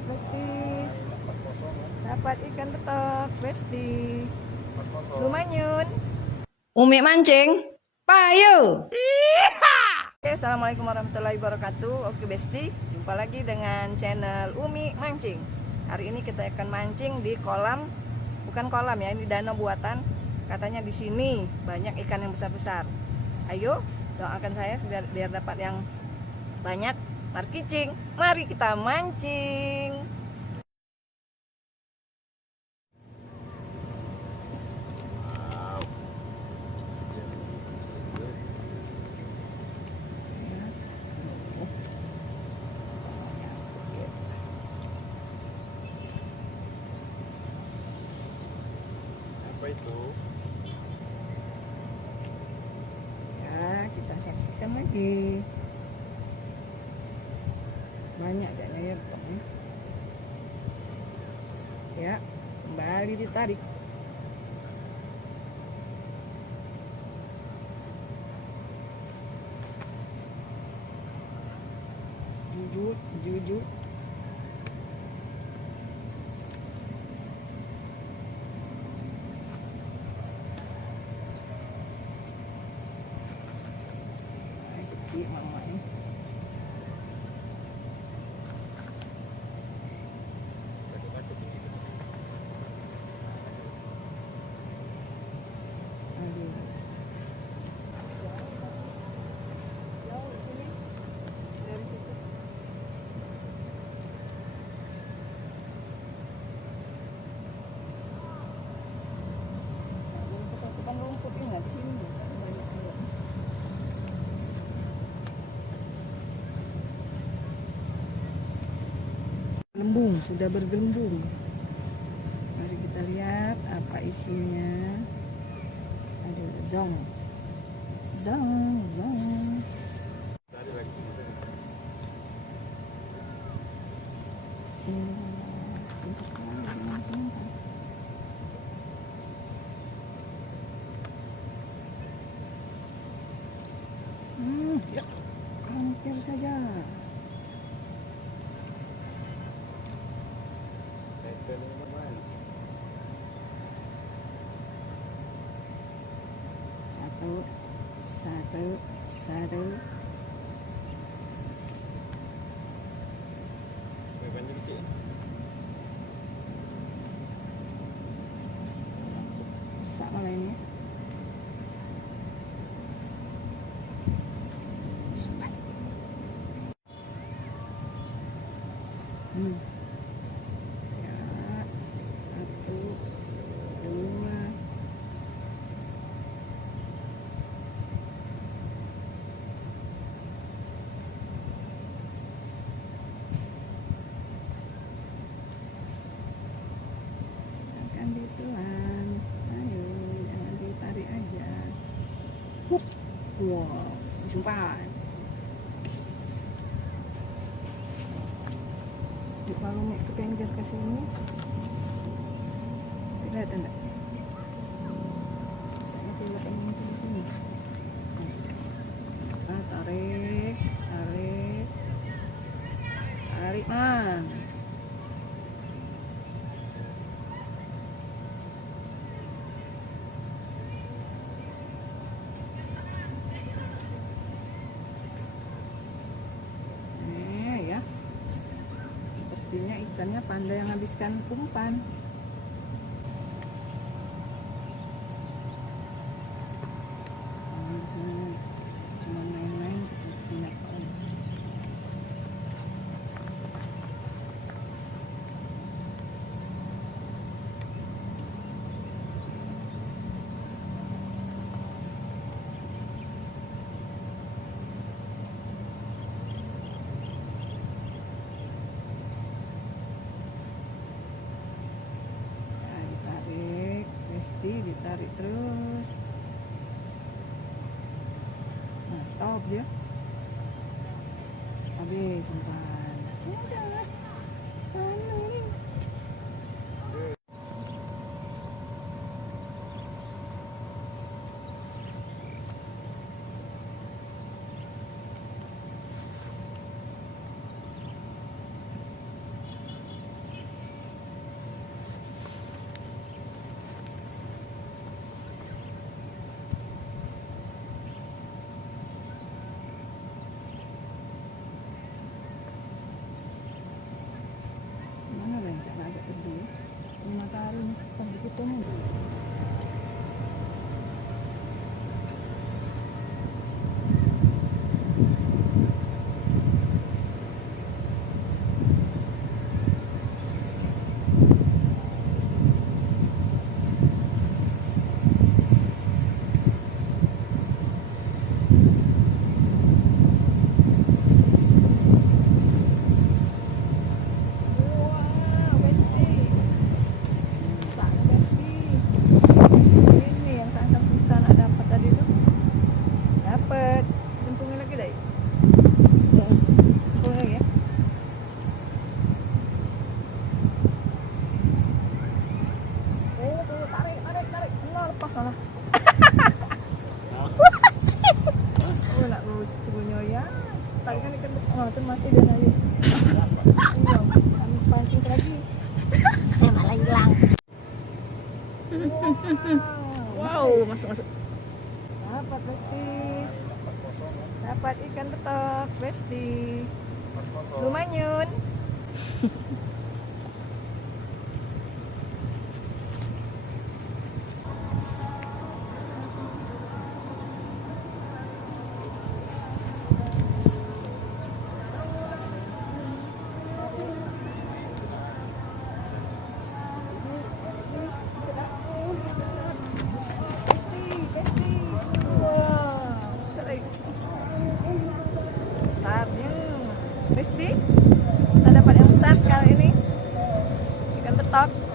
Besti. Dapat ikan betok, Besti. Lumanyun. Umi mancing. Payo. Oke, assalamualaikum warahmatullahi wabarakatuh. Oke Besti, jumpa lagi dengan channel Umi Mancing. Hari ini kita akan mancing di kolam, bukan kolam ya, ini danau buatan. Katanya di sini banyak ikan yang besar-besar. Ayo, doakan saya biar dapat yang banyak. Tarkicing, mari kita mancing. Apa itu? Ya, kita saksikan lagi. Banyak jadinya ya betoknya. Ya, kembali ditarik. Jujur, jujur. Kecil mama ini. Rumput ini nggak di sini banyak air. Gelembung, sudah bergelembung. Mari kita lihat apa isinya. Aduh, zong, zong, zong. Tadi lagi gitu. Ya, hampir saja. Satu, satu, satu. Banyak dikit. Besar malah ini. Ya, satu, dua. Akan ditelan. Ayo, jangan ditarik aja. Wow, disimpan. Kalau mau ke pinggir ke sini, tidak ada enggak? Saya tidak ingin di sini. Tarik, tarik, tarik, man. Ya. Sepertinya ikannya pandai yang habiskan umpan. Cuma main-main pindah kolam. Ditarik terus. Nah, stop dia. Habis simpan. Udah. Sana ini. Wow, masuk. Dapat Besti. Dapat ikan betok Besti. Lumayan. Besarnya Besti, kita dapat yang besar sekali ini, ikan betok.